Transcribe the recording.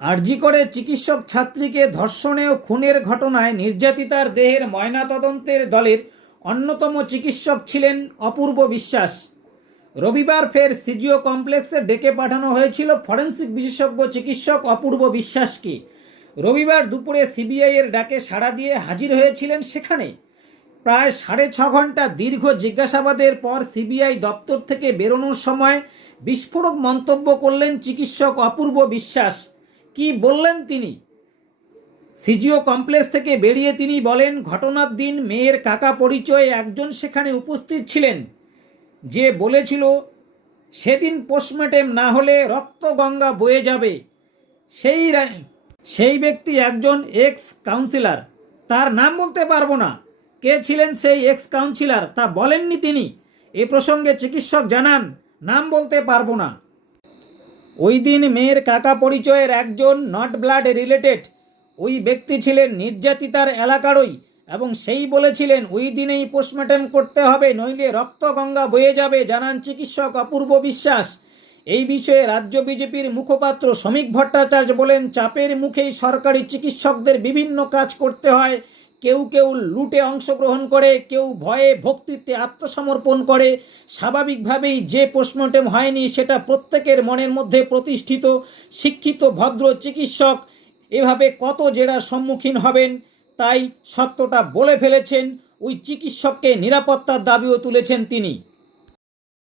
আরজি করে চিকিৎসক ছাত্রীকে ধর্ষণে ও খুনের ঘটনায় নির্যাতিতার দেহের ময়নাতদন্তের দলের অন্যতম চিকিৎসক ছিলেন অপূর্ব বিশ্বাস। রবিবার ফের সিজিও কমপ্লেক্সে ডেকে পাঠানো হয়েছিল ফরেন্সিক বিশেষজ্ঞ চিকিৎসক অপূর্ব বিশ্বাসকে। রবিবার দুপুরে সিবিআইয়ের ডাকে সাড়া দিয়ে হাজির হয়েছিলেন সেখানে। প্রায় সাড়ে ছ ঘণ্টা দীর্ঘ জিজ্ঞাসাবাদের পর সিবিআই দপ্তর থেকে বেরোনোর সময় বিস্ফোরক মন্তব্য করলেন চিকিৎসক অপূর্ব বিশ্বাস। কি বললেন তিনি? সিজিও কমপ্লেক্স থেকে বেরিয়ে তিনি বলেন, ঘটনার দিন মেয়ের কাকা পরিচয়ে একজন সেখানে উপস্থিত ছিলেন। যে বলেছিল, সেদিন পোস্টমর্টেম না হলে রক্ত গঙ্গা বয়ে যাবে। সেই সেই ব্যক্তি একজন এক্স কাউন্সিলর তার নাম বলতে পারব না। কে ছিলেন সেই এক্স কাউন্সিলর তা বলেননি তিনি। এ প্রসঙ্গে চিকিৎসক জানান, নাম বলতে পারব না। ওই দিন মেয়ের কাকা পরিচয়ের একজন নট ব্লাড রিলেটেড ওই ব্যক্তি ছিলেন নির্যাতিতার এলাকারই এবং সেই বলেছিলেন ওই দিনেই পোস্টমর্টম করতে হবে, নইলে রক্তগঙ্গা বয়ে যাবে, জানান চিকিৎসক অপূর্ব বিশ্বাস। এই বিষয়ে রাজ্য বিজেপির মুখপাত্র শ্রমিক ভট্টাচার্য বলেন, চাপের মুখেই সরকারি চিকিৎসকদের বিভিন্ন কাজ করতে হয় কেউ কেউ লুটে অংশগ্রহণ করে, কেউ ভয়ে ভক্তিতে আত্মসমর্পণ করে। স্বাভাবিকভাবেই যে পোস্টমর্টেম হয়নি, সেটা প্রত্যেকের মনের মধ্যে প্রতিষ্ঠিত, শিক্ষিত, ভদ্র চিকিৎসক। এভাবে কত জেরার সম্মুখীন হবেন? তাই সত্যটা বলে ফেলেছেন। ওই চিকিৎসককে নিরাপত্তার দাবিও তুলেছেন তিনি।